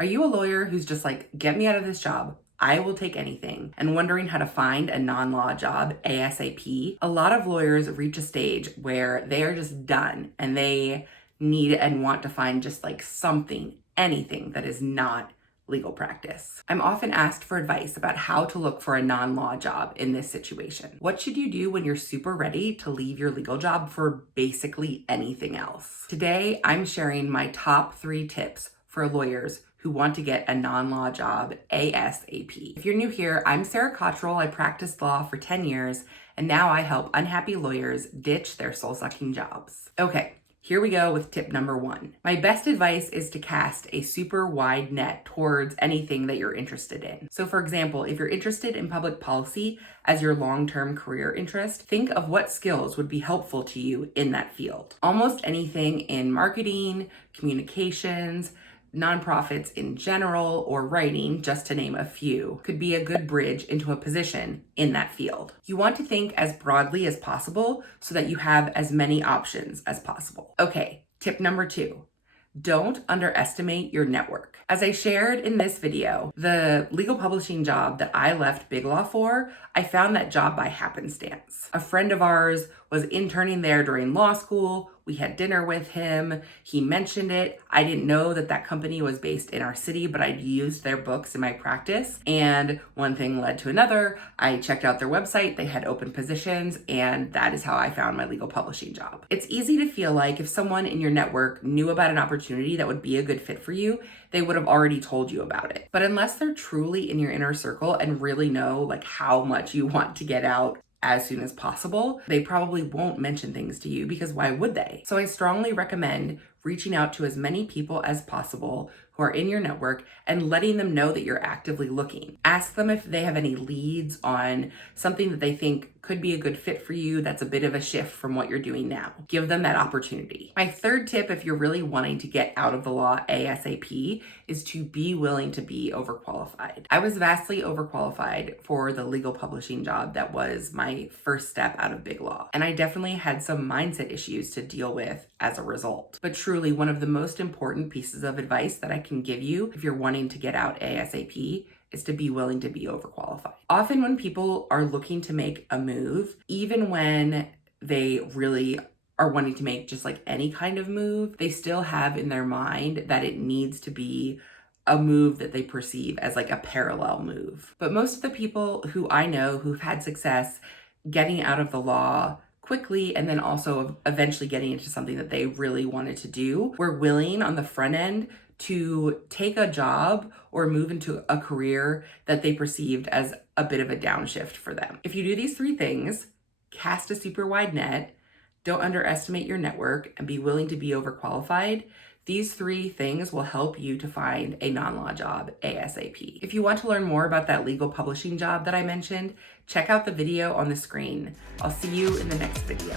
Are you a lawyer who's just like, get me out of this job? I will take anything, and wondering how to find a non-law job ASAP? A lot of lawyers reach a stage where they are just done and they need and want to find just like something, anything that is not legal practice. I'm often asked for advice about how to look for a non-law job in this situation. What should you do when you're super ready to leave your legal job for basically anything else? Today, I'm sharing my top 3 tips for lawyers who want to get a non-law job ASAP. If you're new here, I'm Sarah Cottrell. I practiced law for 10 years, and now I help unhappy lawyers ditch their soul-sucking jobs. Okay, here we go with tip number 1. My best advice is to cast a super wide net towards anything that you're interested in. So for example, if you're interested in public policy as your long-term career interest, think of what skills would be helpful to you in that field. Almost anything in marketing, communications, nonprofits in general, or writing, just to name a few, could be a good bridge into a position in that field. You want to think as broadly as possible so that you have as many options as possible. Okay, tip number 2. Don't underestimate your network. As I shared in this video, the legal publishing job that I left Big Law for, I found that job by happenstance. A friend of ours was interning there during law school. We had dinner with him. He mentioned it. I didn't know that that company was based in our city, but I'd used their books in my practice. And one thing led to another. I checked out their website. They had open positions, and that is how I found my legal publishing job. It's easy to feel like if someone in your network knew about an opportunity that would be a good fit for you, they would have already told you about it. But unless they're truly in your inner circle and really know like how much you want to get out as soon as possible, they probably won't mention things to you, because why would they? So I strongly recommend reaching out to as many people as possible who are in your network and letting them know that you're actively looking. Ask them if they have any leads on something that they think could be a good fit for you that's a bit of a shift from what you're doing now. Give them that opportunity. My third tip, if you're really wanting to get out of the law ASAP, is to be willing to be overqualified. I was vastly overqualified for the legal publishing job that was my first step out of Big Law, and I definitely had some mindset issues to deal with as a result. But truly, one of the most important pieces of advice that I can give you if you're wanting to get out ASAP is to be willing to be overqualified. Often when people are looking to make a move, even when they really are wanting to make just like any kind of move, they still have in their mind that it needs to be a move that they perceive as like a parallel move. But most of the people who I know who've had success getting out of the law quickly and then also eventually getting into something that they really wanted to do were willing on the front end to take a job or move into a career that they perceived as a bit of a downshift for them. If you do these 3 things, cast a super wide net, don't underestimate your network, and be willing to be overqualified, these 3 things will help you to find a non-law job ASAP. If you want to learn more about that legal publishing job that I mentioned, check out the video on the screen. I'll see you in the next video.